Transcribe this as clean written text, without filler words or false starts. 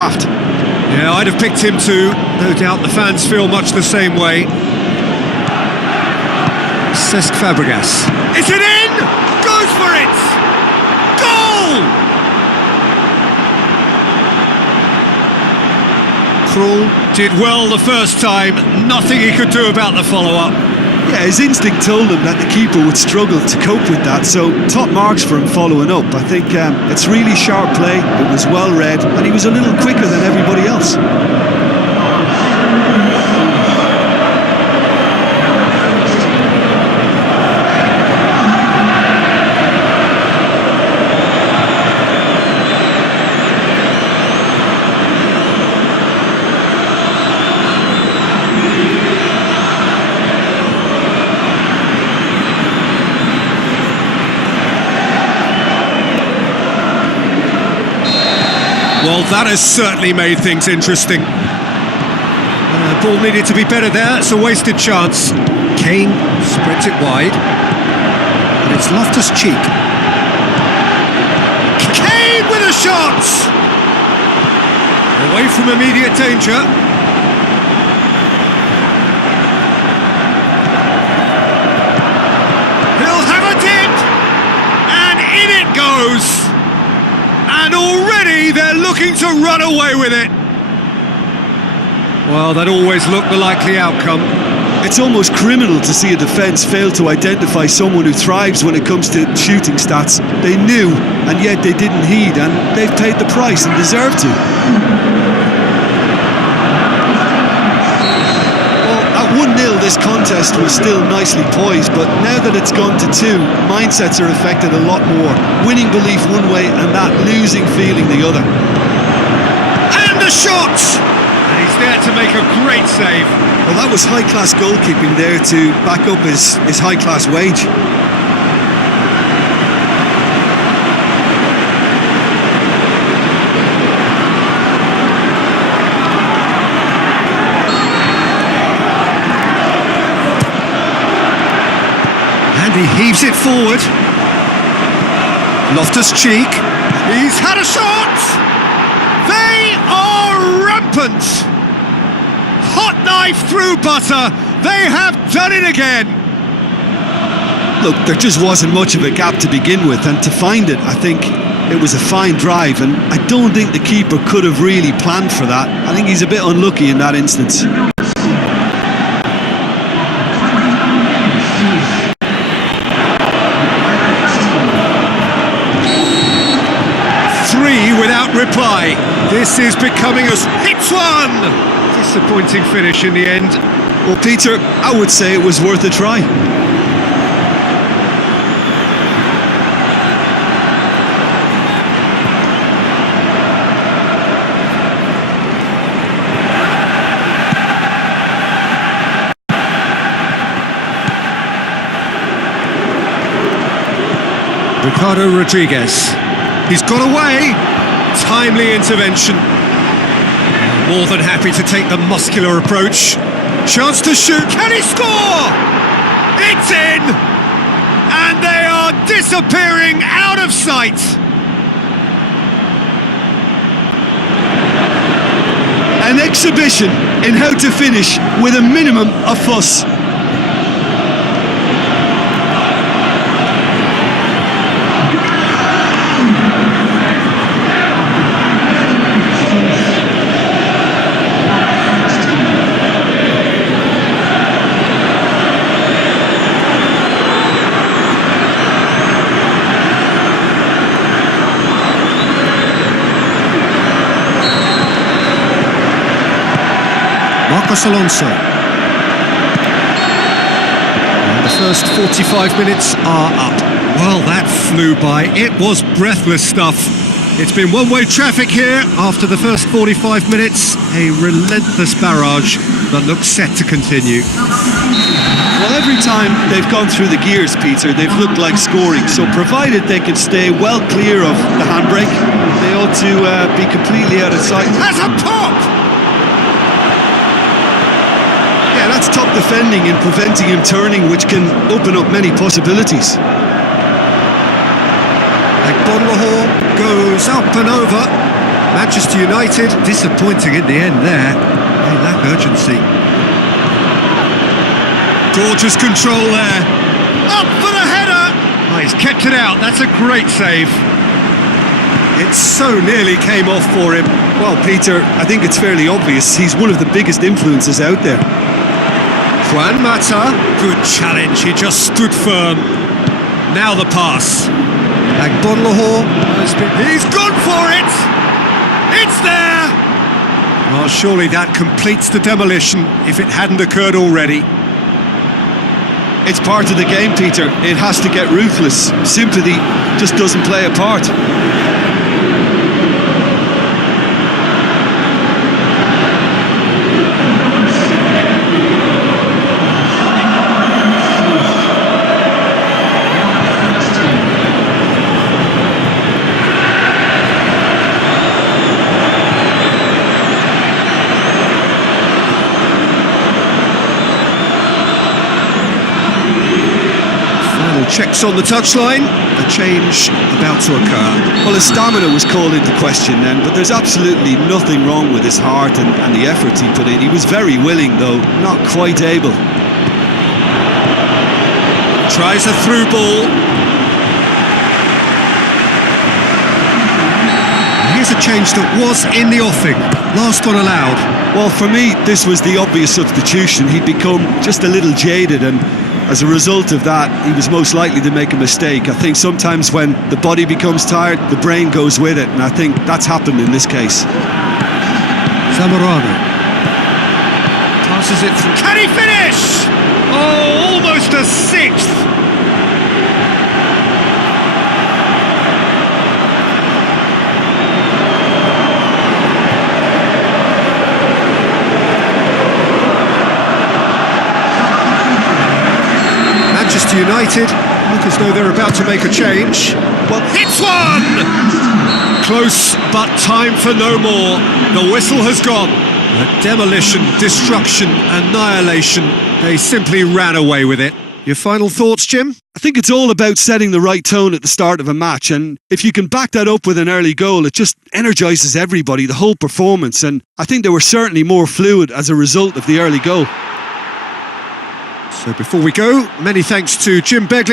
Yeah, I'd have picked him too. No doubt the fans feel much the same way. Cesc Fabregas. Is it in? Goes for it! Goal! Krul did well the first time. Nothing he could do about the follow-up. Yeah, his instinct told him that the keeper would struggle to cope with that, so top marks for him following up. I think it's really sharp play, it was well read, and he was a little quicker than everybody else. Well, that has certainly made things interesting. Ball needed to be better there, it's a wasted chance. Kane spreads it wide. And it's Loftus-Cheek. Kane with a shot! Away from immediate danger. He'll have a dip! And in it goes! And already they're looking to run away with it. Well, that always looked the likely outcome. It's almost criminal to see a defence fail to identify someone who thrives when it comes to shooting stats. They knew, and yet they didn't heed, and they've paid the price and deserve to. Well, at 1-0 this contest was still nicely poised, but now that it's gone to 2, mindsets are affected a lot more. Winning belief one way and that losing feeling the other. And the shot! And he's there to make a great save. Well, that was high-class goalkeeping there to back up his high-class wage. And he heaves it forward. Loftus-Cheek. He's had a shot! They are rampant! Hot knife through butter. They have done it again. Look, there just wasn't much of a gap to begin with, and to find it, I think it was a fine drive, and I don't think the keeper could have really planned for that. I think he's a bit unlucky in that instance. Without reply. This is becoming a hits one. Disappointing finish in the end. Well, Peter, I would say it was worth a try. Ricardo Rodriguez. He's got away. Timely intervention. More than happy to take the muscular approach. Chance to shoot. Can he score? It's in! And they are disappearing out of sight. An exhibition in how to finish with a minimum of fuss. Marcos Alonso. And the first 45 minutes are up. Well, that flew by. It was breathless stuff. It's been one-way traffic here after the first 45 minutes. A relentless barrage that looks set to continue. Well, every time they've gone through the gears, Peter, they've looked like scoring. So provided they can stay well clear of the handbrake, they ought to be completely out of sight. That's a pop! That's top defending and preventing him turning, which can open up many possibilities. Like Bonlahor goes up and over. Manchester United, disappointing in the end there. They lack urgency. Gorgeous control there. Up for the header! Oh, he's kept it out, that's a great save. It so nearly came off for him. Well, Peter, I think it's fairly obvious he's one of the biggest influences out there. Juan Mata, good challenge, he just stood firm. Now the pass. Agbonlahor, he's gone for it! It's there! Well, surely that completes the demolition if it hadn't occurred already. It's part of the game, Peter. It has to get ruthless. Sympathy just doesn't play a part. Checks on the touchline, a change about to occur. Well, his stamina was called into question then, but there's absolutely nothing wrong with his heart and the efforts he put in. He was very willing, though, not quite able. Tries a through ball. Here's a change that was in the offing. Last one allowed. Well, for me, this was the obvious substitution. He'd become just a little jaded, and as a result of that, he was most likely to make a mistake. I think sometimes when the body becomes tired, the brain goes with it, and I think that's happened in this case. Zamorano passes it through. Can he finish? Oh, almost a sixth. Manchester United look as though they're about to make a change. Well, hits one! Close, but time for no more. The whistle has gone. A demolition, destruction, annihilation. They simply ran away with it. Your final thoughts, Jim? I think it's all about setting the right tone at the start of a match, and if you can back that up with an early goal, it just energises everybody, the whole performance, and I think they were certainly more fluid as a result of the early goal. So before we go, many thanks to Jim Begley.